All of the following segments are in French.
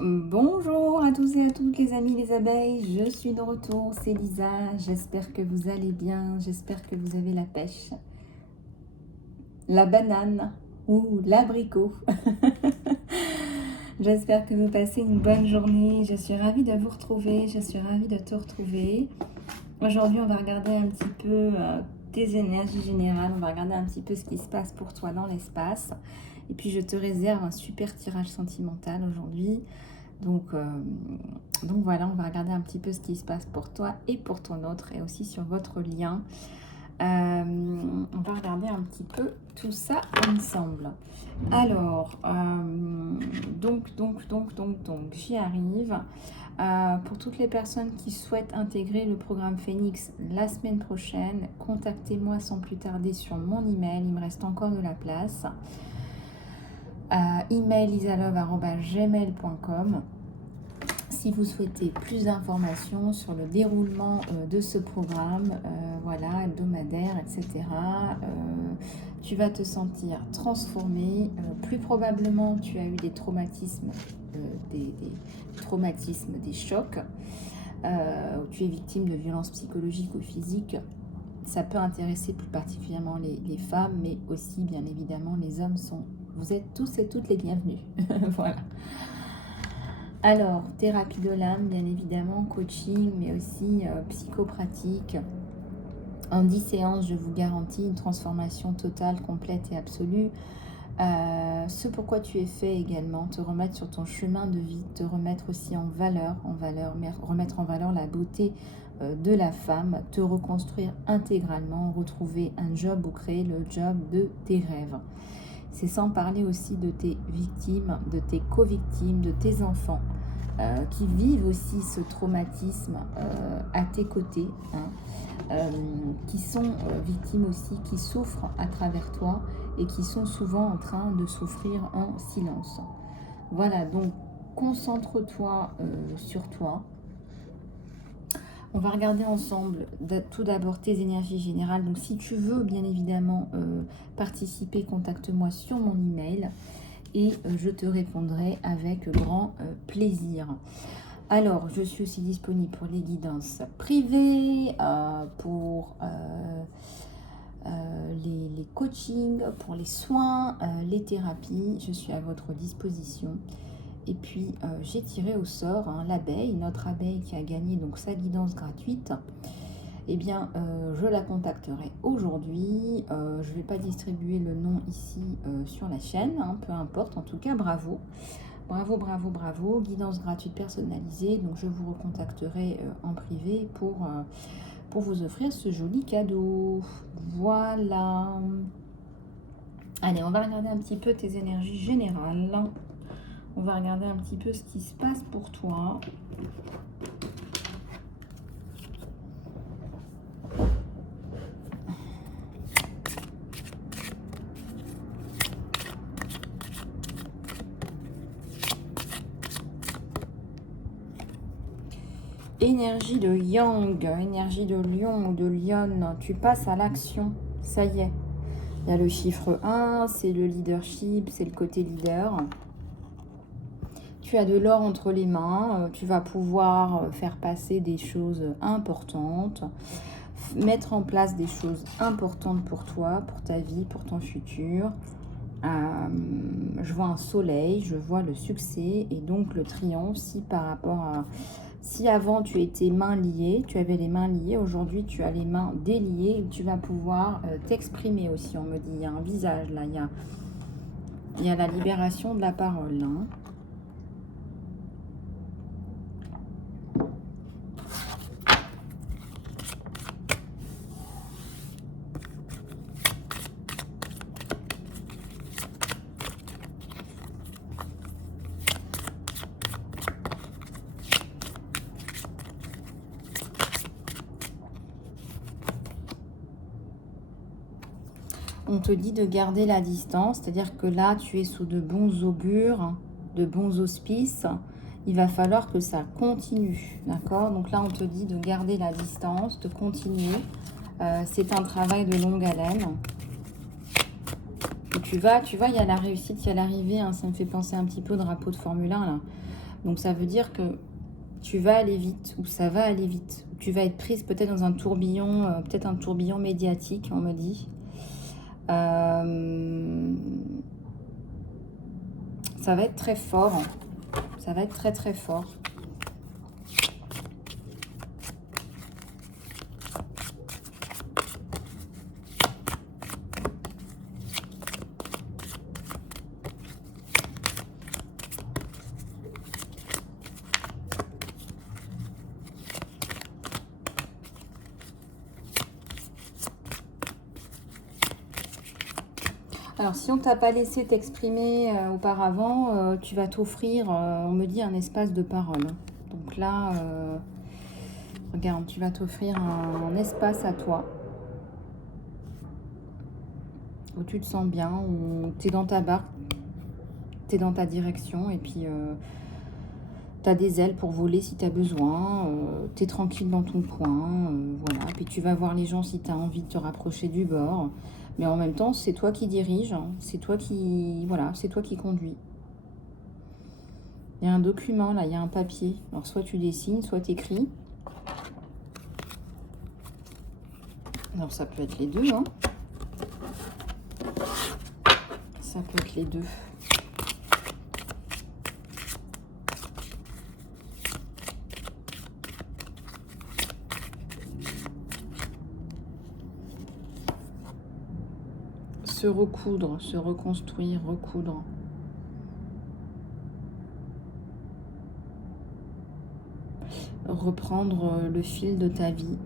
Bonjour à tous et à toutes les amis les abeilles, je suis de retour, c'est Lisa, j'espère que vous allez bien, j'espère que vous avez la pêche, la banane ou l'abricot. J'espère que vous passez une bonne journée, je suis ravie de vous retrouver, je suis ravie de te retrouver. Aujourd'hui on va regarder un petit peu tes énergies générales, on va regarder un petit peu ce qui se passe pour toi dans l'espace. Et puis je te réserve un super tirage sentimental aujourd'hui. Donc voilà, on va regarder un petit peu ce qui se passe pour toi et pour ton autre et aussi sur votre lien. On va regarder un petit peu tout ça ensemble. Alors, j'y arrive. Pour toutes les personnes qui souhaitent intégrer le programme Phoenix la semaine prochaine, contactez-moi sans plus tarder sur mon email, il me reste encore de la place. Email isalove@gmail.com. Si vous souhaitez plus d'informations sur le déroulement de ce programme, voilà, hebdomadaire, etc., tu vas te sentir transformé. Plus probablement, tu as eu des traumatismes, des chocs, où tu es victime de violences psychologiques ou physiques. Ça peut intéresser plus particulièrement les femmes, mais aussi, bien évidemment, les hommes sont... Vous êtes tous et toutes les bienvenus. Voilà. Alors, thérapie de l'âme, bien évidemment, coaching, mais aussi psychopratique. En 10 séances, je vous garantis une transformation totale, complète et absolue. Ce pourquoi tu es fait également, te remettre sur ton chemin de vie, te remettre aussi en valeur, remettre en valeur la beauté de la femme, te reconstruire intégralement, retrouver un job ou créer le job de tes rêves. C'est sans parler aussi de tes victimes, de tes co-victimes, de tes enfants qui vivent aussi ce traumatisme à tes côtés, qui sont victimes aussi, qui souffrent à travers toi et qui sont souvent en train de souffrir en silence. Voilà, donc concentre-toi sur toi. On va regarder ensemble tout d'abord tes énergies générales. Donc si tu veux bien évidemment participer, contacte-moi sur mon email et je te répondrai avec grand plaisir. Alors, je suis aussi disponible pour les guidances privées, pour les coachings, pour les soins, les thérapies. Je suis à votre disposition. Et puis, j'ai tiré au sort l'abeille, notre abeille qui a gagné donc sa guidance gratuite. Eh bien, je la contacterai aujourd'hui. Je ne vais pas distribuer le nom ici sur la chaîne, peu importe. En tout cas, bravo. Bravo, bravo, bravo. Guidance gratuite personnalisée. Donc, je vous recontacterai en privé pour vous offrir ce joli cadeau. Voilà. Allez, on va regarder un petit peu tes énergies générales. On va regarder un petit peu ce qui se passe pour toi. Énergie de Yang, énergie de Lion ou de Lionne, tu passes à l'action, ça y est. Il y a le chiffre 1, c'est le leadership, c'est le côté leader. Tu as de l'or entre les mains, tu vas pouvoir faire passer des choses importantes, mettre en place des choses importantes pour toi, pour ta vie, pour ton futur. Je vois un soleil, je vois le succès et donc le triomphe. Si par rapport à... Si avant tu étais mains liées, tu avais les mains liées, aujourd'hui tu as les mains déliées et tu vas pouvoir t'exprimer aussi. On me dit, il y a un visage là, il y a la libération de la parole. On te dit de garder la distance, c'est-à-dire que là, tu es sous de bons augures, de bons auspices. Il va falloir que ça continue, d'accord? Donc là, on te dit de garder la distance, de continuer. C'est un travail de longue haleine. Et tu vois, il y a la réussite, il y a l'arrivée. Ça me fait penser un petit peu au drapeau de Formule 1, là. Donc ça veut dire que tu vas aller vite, ou ça va aller vite. Tu vas être prise peut-être dans un tourbillon, peut-être un tourbillon médiatique, on me dit. Ça va être très fort. Ça va être très très fort. Alors, si on ne t'a pas laissé t'exprimer auparavant, tu vas t'offrir, on me dit, un espace de parole. Donc là, regarde, tu vas t'offrir un espace à toi, où tu te sens bien, où tu es dans ta barque, tu es dans ta direction, et puis tu as des ailes pour voler si tu as besoin, tu es tranquille dans ton coin, voilà. Puis tu vas voir les gens si tu as envie de te rapprocher du bord. Mais en même temps, c'est toi qui dirige, hein. C'est toi qui, voilà, c'est toi qui conduis. Il y a un document là, il y a un papier. Alors soit tu dessines, soit tu écris. Alors ça peut être les deux, hein. Ça peut être les deux. Se recoudre, se reconstruire, recoudre. Reprendre le fil de ta vie,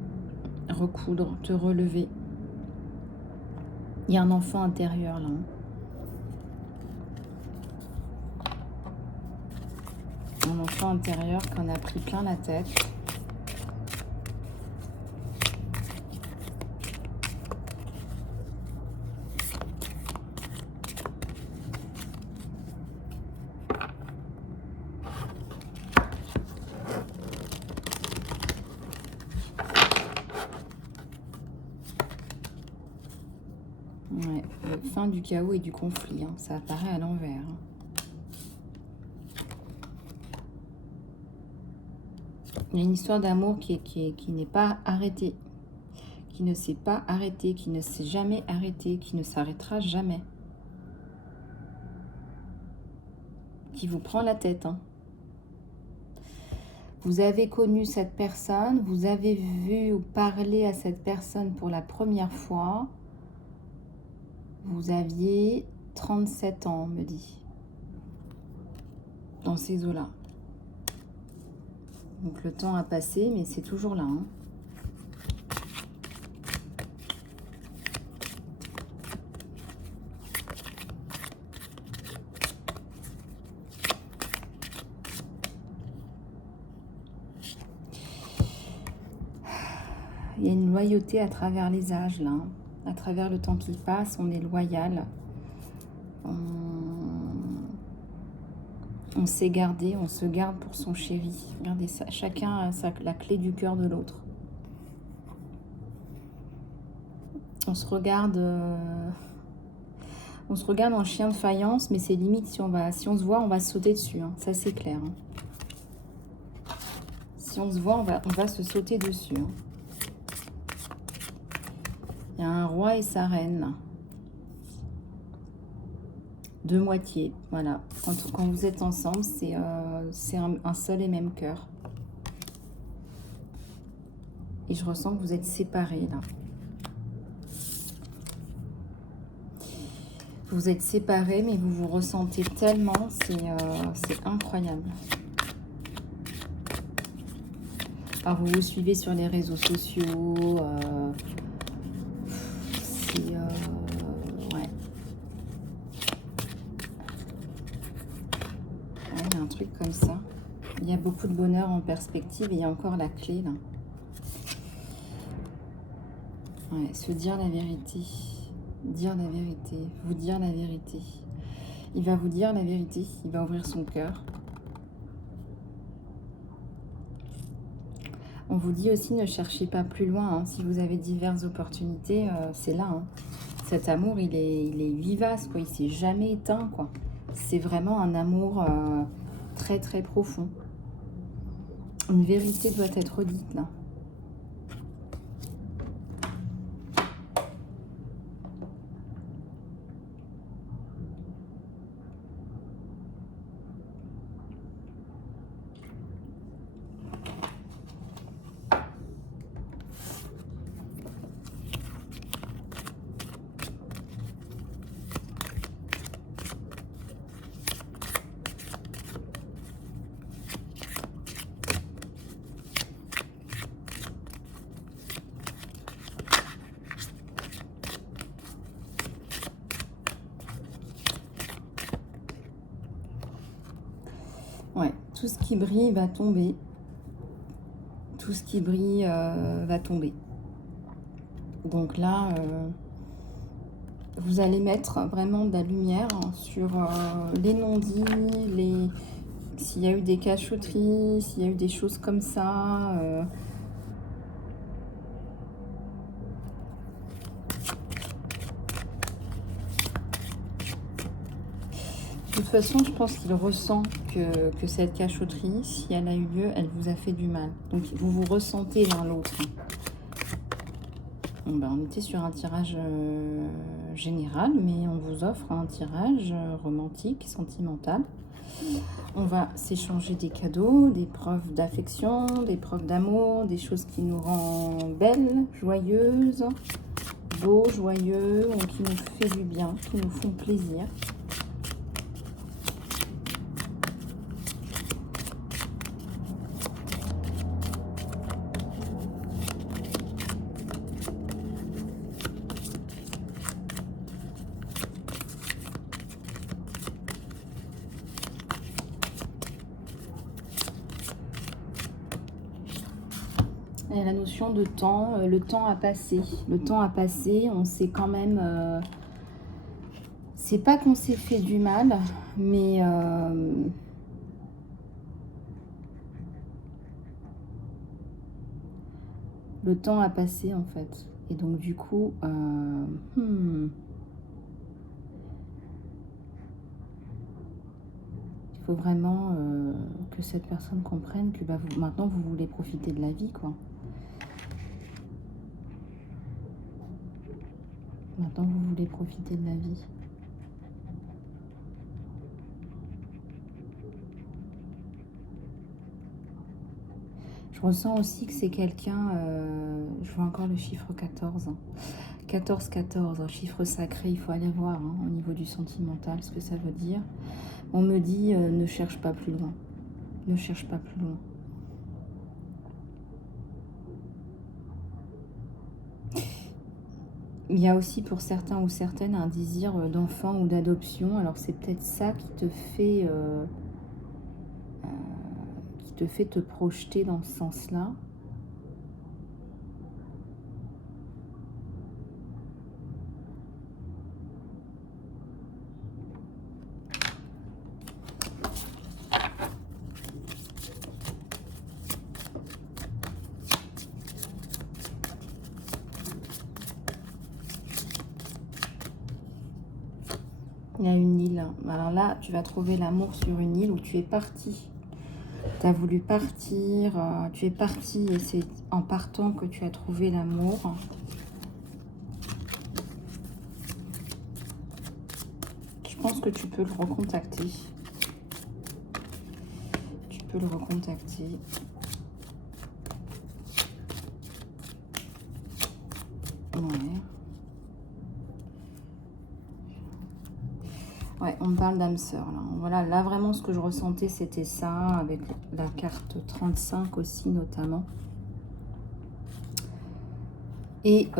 recoudre, te relever. Il y a un enfant intérieur là. Un enfant intérieur qu'on a pris plein la tête. Ouais, fin du chaos et du conflit, hein. Ça apparaît à l'envers. Il y a une histoire d'amour qui n'est pas arrêtée, qui ne s'est pas arrêtée, qui ne s'est jamais arrêtée, qui ne s'arrêtera jamais. Qui vous prend la tête, hein. Vous avez connu cette personne, vous avez vu ou parlé à cette personne pour la première fois. Vous aviez 37 ans, on me dit. Dans ces eaux-là. Donc le temps a passé, mais c'est toujours là, hein. Il y a une loyauté à travers les âges, là, hein. À travers le temps qui passe, on est loyal. On s'est gardé, on se garde pour son chéri. Regardez ça, chacun a la clé du cœur de l'autre. On se regarde en chien de faïence, mais c'est limite, si on se voit, on va se sauter dessus, hein. Ça c'est clair, hein. Si on se voit, on va se sauter dessus, hein. Il y a un roi et sa reine. Deux moitiés, voilà. Quand vous êtes ensemble, c'est un seul et même cœur. Et je ressens que vous êtes séparés, là. Vous êtes séparés, mais vous vous ressentez tellement, c'est incroyable. Alors, vous vous suivez sur les réseaux sociaux, ouais. Il y a un truc comme ça. Il y a beaucoup de bonheur en perspective et il y a encore la clé, là. Ouais, se dire la vérité. Dire la vérité. Vous dire la vérité. Il va vous dire la vérité. Il va ouvrir son cœur. On vous dit aussi, ne cherchez pas plus loin, hein. Si vous avez diverses opportunités, c'est là, hein. Cet amour, il est vivace, quoi. Il s'est jamais éteint, quoi. C'est vraiment un amour très très profond. Une vérité doit être dite là. Ouais, tout ce qui brille va tomber. Tout ce qui brille va tomber. Donc là, vous allez mettre vraiment de la lumière sur les non-dits, s'il y a eu des cachotteries, s'il y a eu des choses comme ça. De toute façon, je pense qu'il ressent que cette cachotterie, si elle a eu lieu, elle vous a fait du mal. Donc, vous vous ressentez l'un l'autre. Bon, ben, on était sur un tirage général, mais on vous offre un tirage romantique, sentimental. On va s'échanger des cadeaux, des preuves d'affection, des preuves d'amour, des choses qui nous rendent belles, joyeuses, beaux, joyeux, qui nous fait du bien, qui nous font plaisir. Et la notion de temps, le temps a passé. Le temps a passé, on s'est quand même... c'est pas qu'on s'est fait du mal, mais... le temps a passé en fait. Et donc du coup... il faut vraiment que cette personne comprenne que bah, maintenant vous voulez profiter de la vie, quoi. Maintenant, vous voulez profiter de la vie. Je ressens aussi que c'est quelqu'un... je vois encore le chiffre 14. 14-14, un chiffre sacré. Il faut aller voir au niveau du sentimental ce que ça veut dire. On me dit ne cherche pas plus loin. Ne cherche pas plus loin. Il y a aussi pour certains ou certaines un désir d'enfant ou d'adoption. Alors c'est peut-être ça qui te fait te projeter dans ce sens-là. Il y a une île. Alors là, tu vas trouver l'amour sur une île où tu es parti. Tu as voulu partir, tu es parti et c'est en partant que tu as trouvé l'amour. Je pense que tu peux le recontacter. Tu peux le recontacter. Ouais. Ouais, on parle d'âme sœur là. Voilà, là vraiment ce que je ressentais c'était ça, avec la carte 35 aussi notamment. Et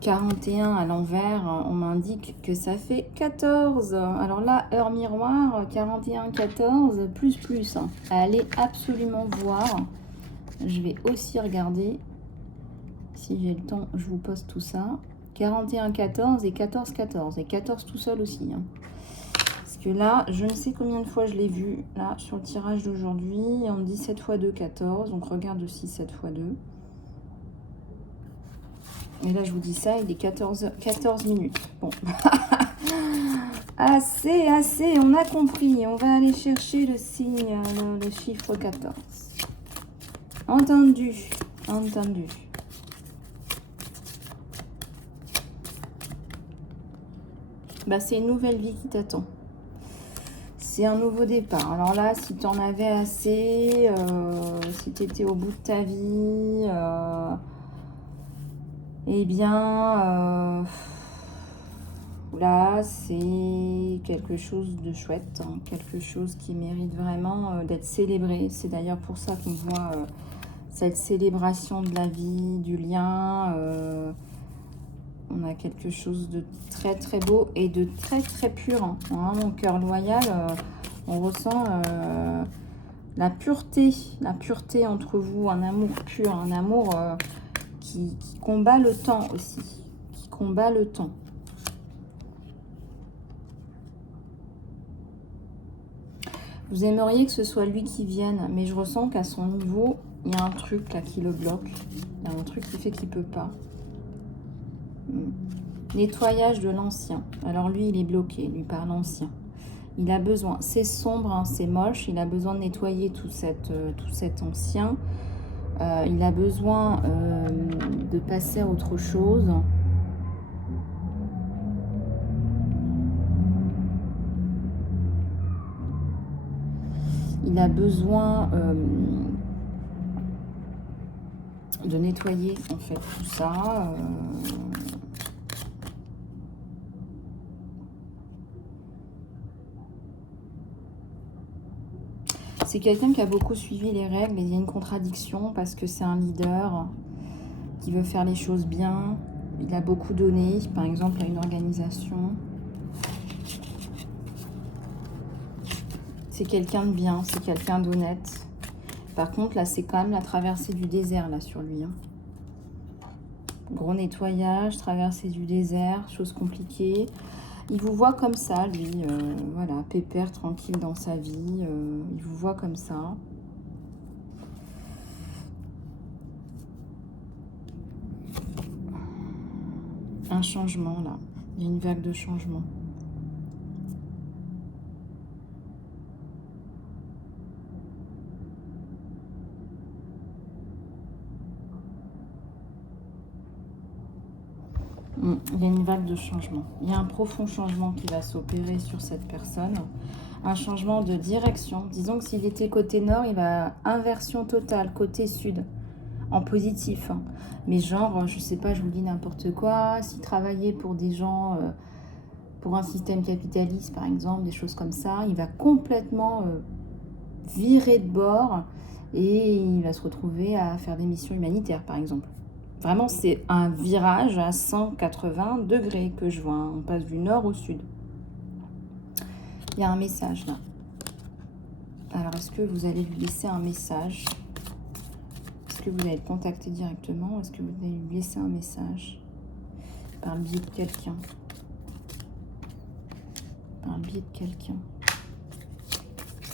41 à l'envers, on m'indique que ça fait 14. Alors là, heure miroir, 41, 14, plus. Allez absolument voir. Je vais aussi regarder. Si j'ai le temps, je vous poste tout ça. 41, 14 et 14, 14. Et 14 tout seul aussi. Parce que là, je ne sais combien de fois je l'ai vu. Là, sur le tirage d'aujourd'hui, on me dit 7 x 2, 14. Donc regarde aussi 7 x 2. Et là, je vous dis ça, il est 14 minutes. Bon. Assez, on a compris. On va aller chercher le signe, le chiffre 14. Entendu. Bah, c'est une nouvelle vie qui t'attend. C'est un nouveau départ. Alors là, si tu en avais assez, si tu étais au bout de ta vie, eh bien, là, c'est quelque chose de chouette, hein, quelque chose qui mérite vraiment d'être célébré. C'est d'ailleurs pour ça qu'on voit cette célébration de la vie, du lien. On a quelque chose de très très beau et de très très pur. Hein. Mon cœur loyal, on ressent la pureté entre vous, un amour pur, un amour qui combat le temps aussi, qui combat le temps. Vous aimeriez que ce soit lui qui vienne, mais je ressens qu'à son niveau, il y a un truc là qui le bloque. Il y a un truc qui fait qu'il ne peut pas. Nettoyage de l'ancien. Alors lui, il est bloqué, lui, par l'ancien. Il a besoin, c'est sombre, hein, c'est moche, il a besoin de nettoyer tout cet ancien. Il a besoin de passer à autre chose. Il a besoin de nettoyer en fait tout ça. C'est quelqu'un qui a beaucoup suivi les règles et il y a une contradiction parce que c'est un leader qui veut faire les choses bien. Il a beaucoup donné, par exemple, à une organisation. C'est quelqu'un de bien, c'est quelqu'un d'honnête. Par contre, là, c'est quand même la traversée du désert, là, sur lui. Hein. Gros nettoyage, traversée du désert, chose compliquée. Il vous voit comme ça, lui, voilà, pépère, tranquille dans sa vie. Il vous voit comme ça. Un changement, là. Il y a une vague de changement. Il y a une vague de changement. Il y a un profond changement qui va s'opérer sur cette personne. Un changement de direction. Disons que s'il était côté nord, il va inversion totale, côté sud, en positif. Hein. Mais genre, je sais pas, je vous dis n'importe quoi. S'il travaillait pour des gens, pour un système capitaliste par exemple, des choses comme ça, il va complètement virer de bord et il va se retrouver à faire des missions humanitaires par exemple. Vraiment, c'est un virage à 180 degrés que je vois. Hein. On passe du nord au sud. Il y a un message là. Alors, est-ce que vous allez lui laisser un message? Est-ce que vous allez le contacter directement? Est-ce que vous allez lui laisser un message? Par le biais de quelqu'un. Par le biais de quelqu'un.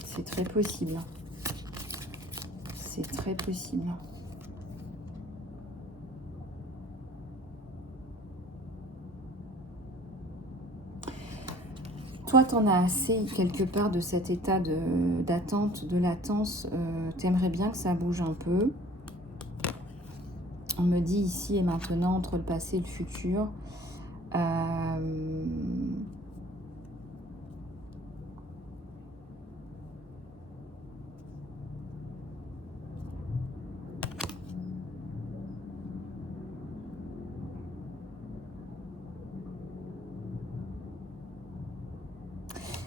C'est très possible. C'est très possible. Toi, t'en as assez quelque part de cet état d'attente, de latence. T'aimerais bien que ça bouge un peu. On me dit ici et maintenant, entre le passé et le futur.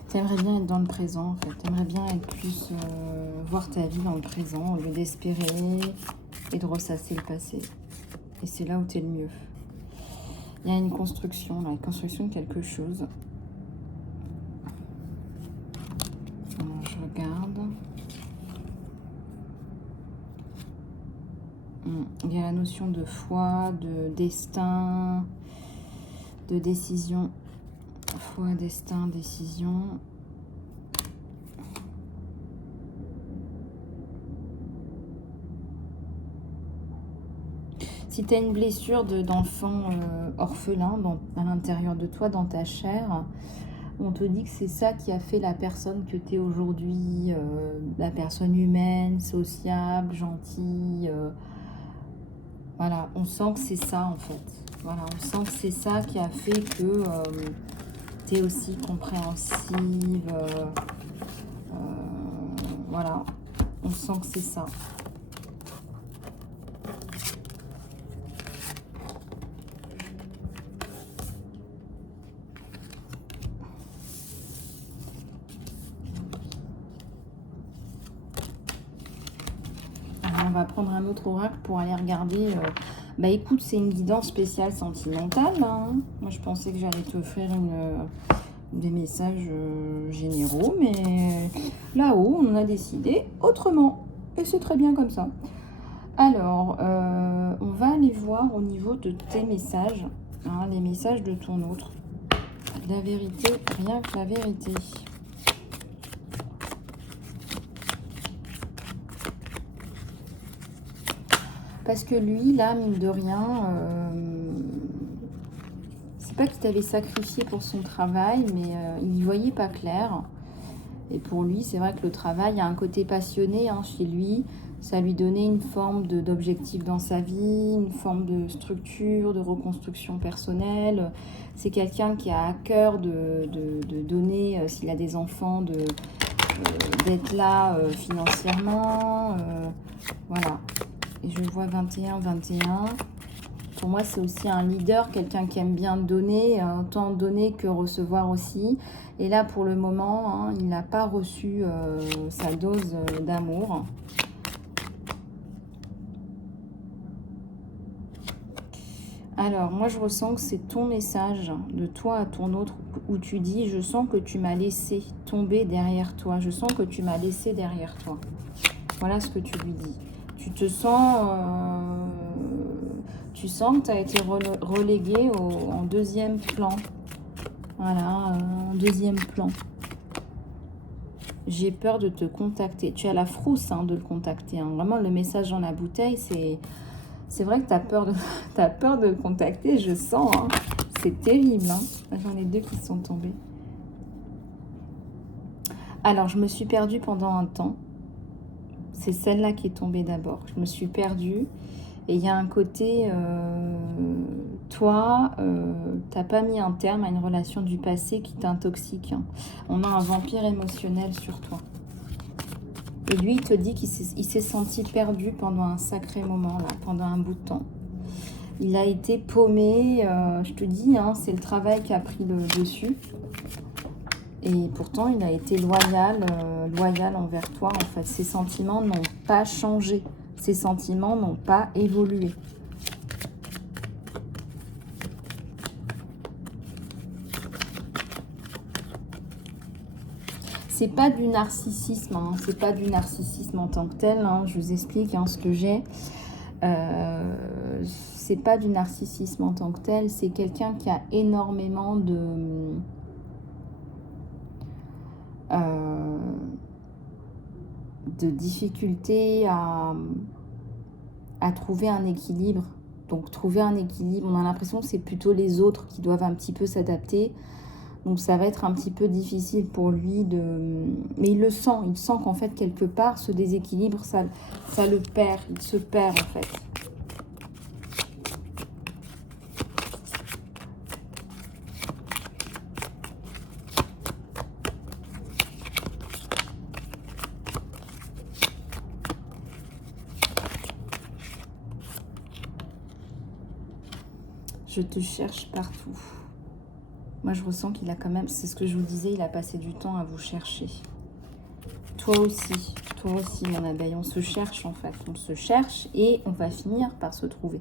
T'aimerais bien être dans le présent, en fait. T'aimerais bien être plus... voir ta vie dans le présent, au lieu d'espérer et de ressasser le passé. Et c'est là où t'es le mieux. Il y a une construction, là, une construction de quelque chose. Alors, je regarde. Il y a la notion de foi, de destin, de décision. Foi, destin, décision. Si tu as une blessure d'enfant orphelin à l'intérieur de toi, dans ta chair, on te dit que c'est ça qui a fait la personne que tu es aujourd'hui, la personne humaine, sociable, gentille. Voilà, on sent que c'est ça en fait. Voilà, on sent que c'est ça qui a fait que tu es aussi compréhensive. Voilà, on sent que c'est ça. On va prendre un autre oracle pour aller regarder. Bah écoute, c'est une guidance spéciale sentimentale. Hein. Moi, je pensais que j'allais t'offrir des messages généraux, mais là-haut, on a décidé autrement. Et c'est très bien comme ça. Alors, on va aller voir au niveau de tes messages, hein, les messages de ton autre. La vérité, rien que la vérité. Parce que lui, là, mine de rien, c'est pas qu'il t'avait sacrifié pour son travail, mais il n'y voyait pas clair. Et pour lui, c'est vrai que le travail a un côté passionné hein, chez lui. Ça lui donnait une forme d'objectif dans sa vie, une forme de structure, de reconstruction personnelle. C'est quelqu'un qui a à cœur de donner, s'il a des enfants, d'être là financièrement. Voilà. Et je vois 21, 21. Pour moi, c'est aussi un leader, quelqu'un qui aime bien donner, autant donner que recevoir aussi. Et là, pour le moment, hein, il n'a pas reçu sa dose d'amour. Alors, moi, je ressens que c'est ton message de toi à ton autre où tu dis « Je sens que tu m'as laissé tomber derrière toi. Je sens que tu m'as laissé derrière toi. » Voilà ce que tu lui dis. Tu te sens... tu sens que tu as été relégué en deuxième plan. Voilà, en deuxième plan. J'ai peur de te contacter. Tu as la frousse hein, de le contacter. Hein. Vraiment, le message dans la bouteille, c'est vrai que tu as peur de le contacter, je sens. Hein. C'est terrible. Hein. J'en ai deux qui sont tombés. Alors, je me suis perdue pendant un temps. C'est celle-là qui est tombée d'abord. Je me suis perdue. Et il y a un côté, toi, t'as pas mis un terme à une relation du passé qui t'intoxique. Hein. On a un vampire émotionnel sur toi. Et lui, il te dit qu'il s'est senti perdu pendant un sacré moment, là, pendant un bout de temps. Il a été paumé, je te dis, hein, c'est le travail qui a pris le dessus. Et pourtant, il a été loyal envers toi, en fait. Ses sentiments n'ont pas changé. Ses sentiments n'ont pas évolué. C'est pas du narcissisme, hein, c'est pas du narcissisme en tant que tel. Hein, je vous explique hein, ce que j'ai. C'est pas du narcissisme en tant que tel. C'est quelqu'un qui a énormément de difficultés à trouver un équilibre. Donc trouver un équilibre, on a l'impression que c'est plutôt les autres qui doivent un petit peu s'adapter. Donc ça va être un petit peu difficile pour lui de... Mais il le sent, il sent qu'en fait quelque part ce déséquilibre, ça le perd, il se perd en fait. Je te cherche partout. Moi, je ressens qu'il a quand même, c'est ce que je vous disais, il a passé du temps à vous chercher. Toi aussi, mon abeille, on se cherche en fait. On se cherche et on va finir par se trouver.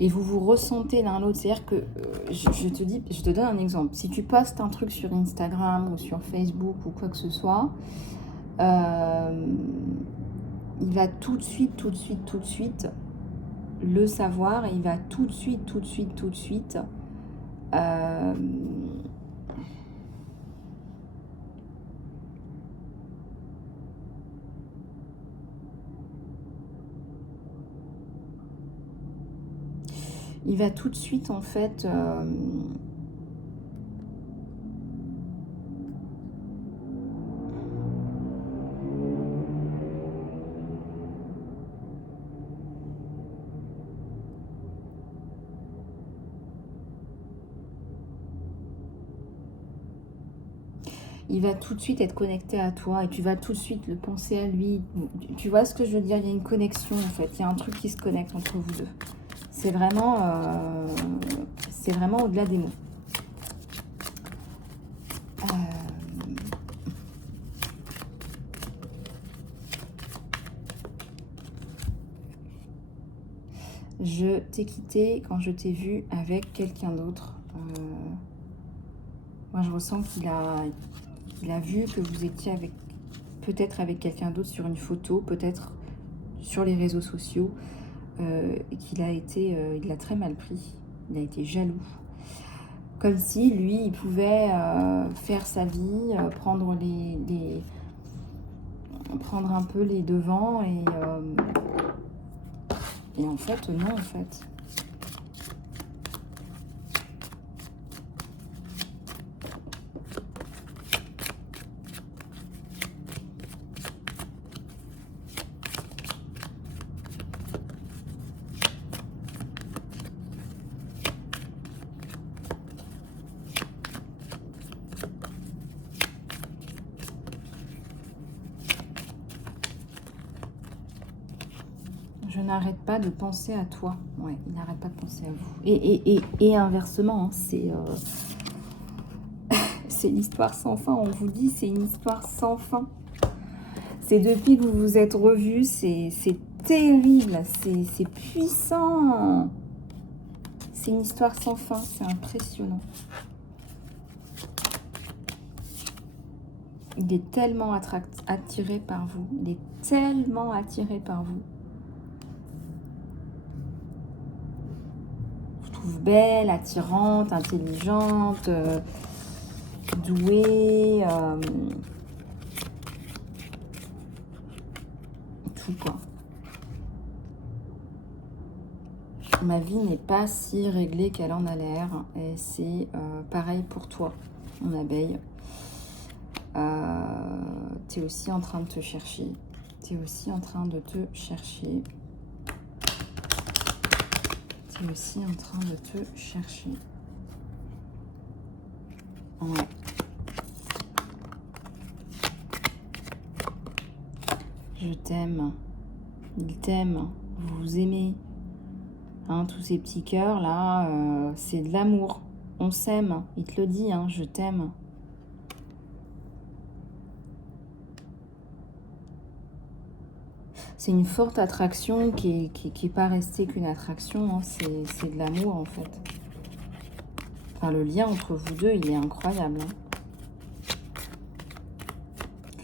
Et vous vous ressentez l'un l'autre. C'est-à-dire que, je te donne un exemple. Si tu postes un truc sur Instagram ou sur Facebook ou quoi que ce soit, il va tout de suite le savoir et il va tout de suite Il va tout de suite, en fait, il va tout de suite être connecté à toi et tu vas tout de suite le penser à lui. Tu vois ce que je veux dire? Il y a une connexion, en fait. Il y a un truc qui se connecte entre vous deux. C'est vraiment au-delà des mots. Je t'ai quitté quand je t'ai vu avec quelqu'un d'autre. Moi, je ressens qu'il a vu que vous étiez peut-être avec quelqu'un d'autre sur une photo, peut-être sur les réseaux sociaux, et il l'a très mal pris. Il a été jaloux. Comme si, lui, il pouvait faire sa vie, prendre un peu les devants et en fait, non, en fait. Je n'arrête pas de penser à toi. Ouais, il n'arrête pas de penser à vous. Et inversement, hein, c'est l'histoire sans fin. On vous dit, c'est une histoire sans fin. C'est depuis que vous vous êtes revus, c'est terrible, c'est puissant. C'est une histoire sans fin, c'est impressionnant. Il est tellement attiré par vous. Il est tellement attiré par vous. Je vous trouve belle, attirante, intelligente, douée. Tout quoi. Ma vie n'est pas si réglée qu'elle en a l'air. Et c'est pareil pour toi, mon abeille. Tu es aussi en train de te chercher. Tu es aussi en train de te chercher. Tu es aussi en train de te chercher. Ouais. Je t'aime. Il t'aime. Vous vous aimez. Hein, tous ces petits cœurs là, c'est de l'amour. On s'aime. Il te le dit, hein, je t'aime. C'est une forte attraction qui est pas restée qu'une attraction. Hein, c'est de l'amour en fait. Enfin, le lien entre vous deux, il est incroyable. Hein.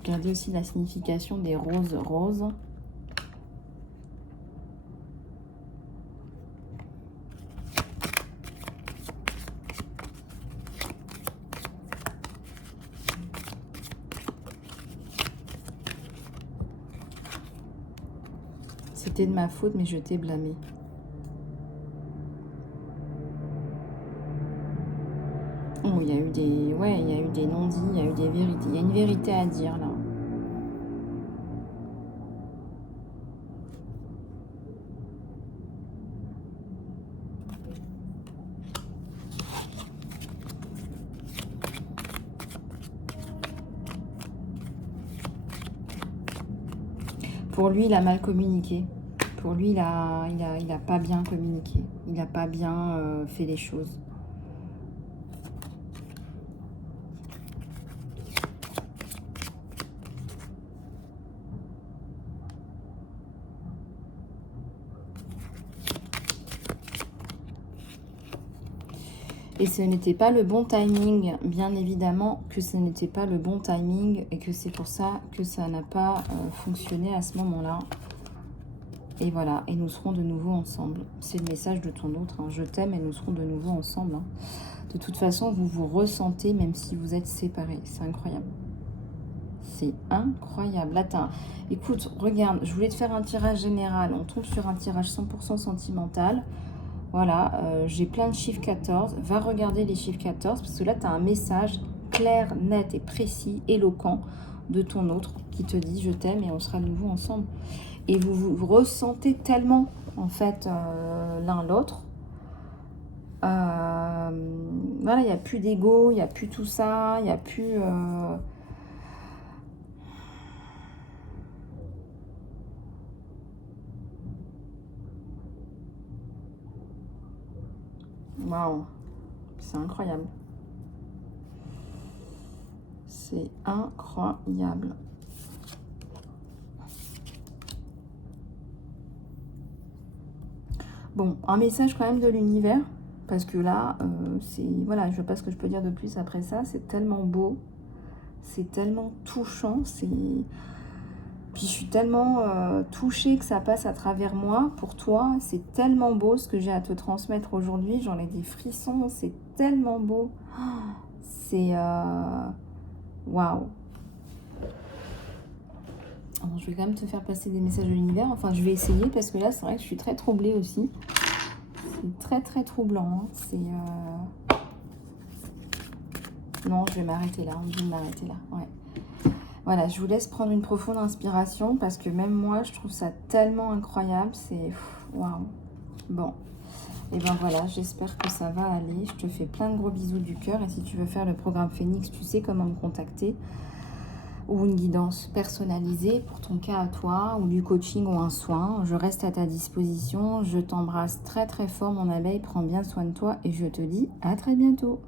Regardez aussi la signification des roses roses. C'était de ma faute, mais je t'ai blâmé. Oh, il y a eu des... Ouais, il y a eu des non-dits, il y a eu des vérités. Il y a une vérité à dire, là. Pour lui, il a mal communiqué. Pour lui, il a pas bien communiqué. Il n'a pas bien fait les choses. Et ce n'était pas le bon timing, bien évidemment que ce n'était pas le bon timing et que c'est pour ça que ça n'a pas fonctionné à ce moment-là. Et voilà, et nous serons de nouveau ensemble. C'est le message de ton autre, hein. Je t'aime et nous serons de nouveau ensemble. Hein. De toute façon, vous vous ressentez même si vous êtes séparés. C'est incroyable. C'est incroyable. Attends, écoute, regarde, je voulais te faire un tirage général. On tombe sur un tirage 100% sentimental. Voilà, j'ai plein de chiffres 14. Va regarder les chiffres 14 parce que là, tu as un message clair, net et précis, éloquent de ton autre qui te dit « je t'aime » et on sera de nouveau ensemble. Et vous ressentez tellement, en fait, l'un l'autre. Voilà, il n'y a plus d'ego, il n'y a plus tout ça, il n'y a plus... Waouh, c'est incroyable. C'est incroyable. Bon, un message quand même de l'univers, parce que là, c'est... Voilà, je ne sais pas ce que je peux dire de plus après ça. C'est tellement beau, c'est tellement touchant, c'est... Puis je suis tellement touchée que ça passe à travers moi. Pour toi, c'est tellement beau ce que j'ai à te transmettre aujourd'hui. J'en ai des frissons, c'est tellement beau. C'est... Waouh. Alors, je vais quand même te faire passer des messages de l'univers. Enfin, je vais essayer parce que là, c'est vrai que je suis très troublée aussi. C'est très, très troublant. Hein. C'est... Non, je vais m'arrêter là. Je vais m'arrêter là. Ouais. Voilà, je vous laisse prendre une profonde inspiration parce que même moi, je trouve ça tellement incroyable. C'est... Waouh. Bon. Et ben voilà, j'espère que ça va aller. Je te fais plein de gros bisous du cœur. Et si tu veux faire le programme Phoenix, tu sais comment me contacter. Ou une guidance personnalisée pour ton cas à toi, ou du coaching ou un soin. Je reste à ta disposition. Je t'embrasse très très fort, mon abeille. Prends bien soin de toi et je te dis à très bientôt.